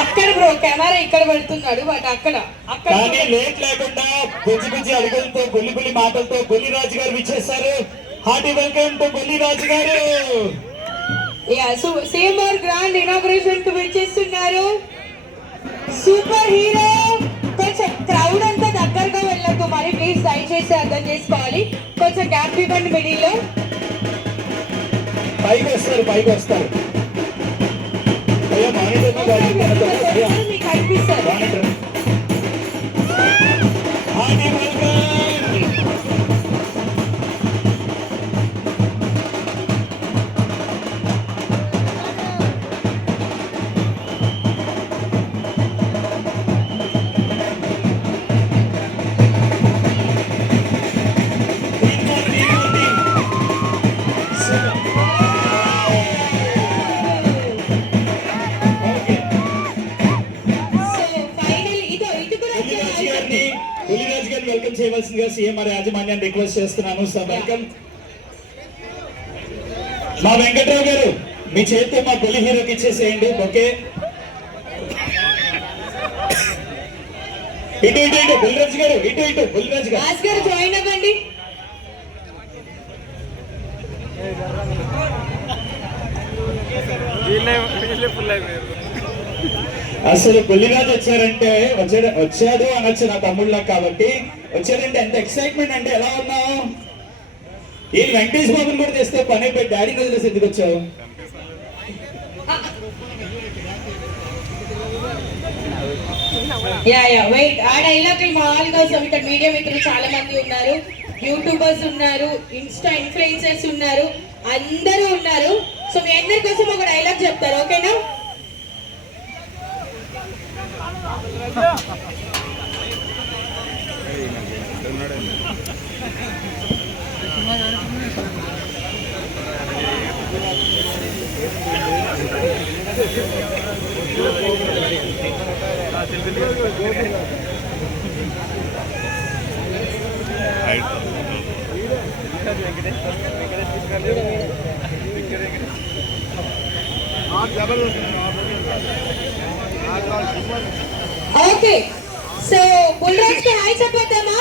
అక్కడ bro camera ఇక్కడ పెడుతున్నాడు బట్ అక్కడ అక్కడ కానీ లేట్ లేకుండా బుజ్జి బుజ్జి అడుగులతో బుల్లి బుల్లి మాటలతో బుల్లిరాజు గారు విచ్చేస్తారు. హార్టీ వెల్కమ్ టు బుల్లిరాజు గారు. సేమర్ గ్రాండ్ ఇనాగ్రేషన్ కు విచ్చేస్తున్నారు. Super hero. కొంచెం క్రౌడ్ అంతా దగ్గరగా వెళ్ళకు మరి ప్లీజ్ దయచేసి అర్థం చేసుకోవాలి. కొంచెం గ్యాప్ ఇవ్వండి మిడిల్ లో. పైకి వస్తారు మీకు కనిపిస్తారు. Hearty welcome. వెల్కమ్ చేయవలసిందిగా సీఎంఆర్ యాజమాన్యాన్ని రిక్వెస్ట్ చేస్తున్నాను. Sir welcome. మా వెంకట్రావు గారు మీ చేతితో మా బుల్లి హీరోకి ఇచ్చేసేయండి. ఓకే ఇటు బుల్లిరాజు గారు బుల్లిరాజు గారు జాయిన్ అవ్వండి. అసలు బుల్లిరాజు వచ్చారంటే వచ్చాడు అనొచ్చు నా తమ్ముళ్ళ కాబట్టి. వచ్చాడంటే ఎంత ఎక్సైట్మెంట్ అంటే ఎలా ఉన్నావు? ఈ వెంకటేష్ బాబుని కూడా తెస్తే పని పెట్టి డాడీ వదిలేసి ఎందుకు వచ్చావు? వెయిట్ ఆ డైలాగ్ మామూలు కోసం ఇక్కడ మీడియా మిత్రులు చాలా మంది ఉన్నారు, యూట్యూబర్స్ ఉన్నారు, ఇన్స్టా ఇన్ఫ్లుయెన్సర్స్ ఉన్నారు, అందరూ ఉన్నారు. సో మీ అందరి కోసం ఒక డైలాగ్ చెప్తారు, ఓకేనా? ఓకే, సో బుల్రాజ్ కి హాయ్ చెప్పేద్దామా?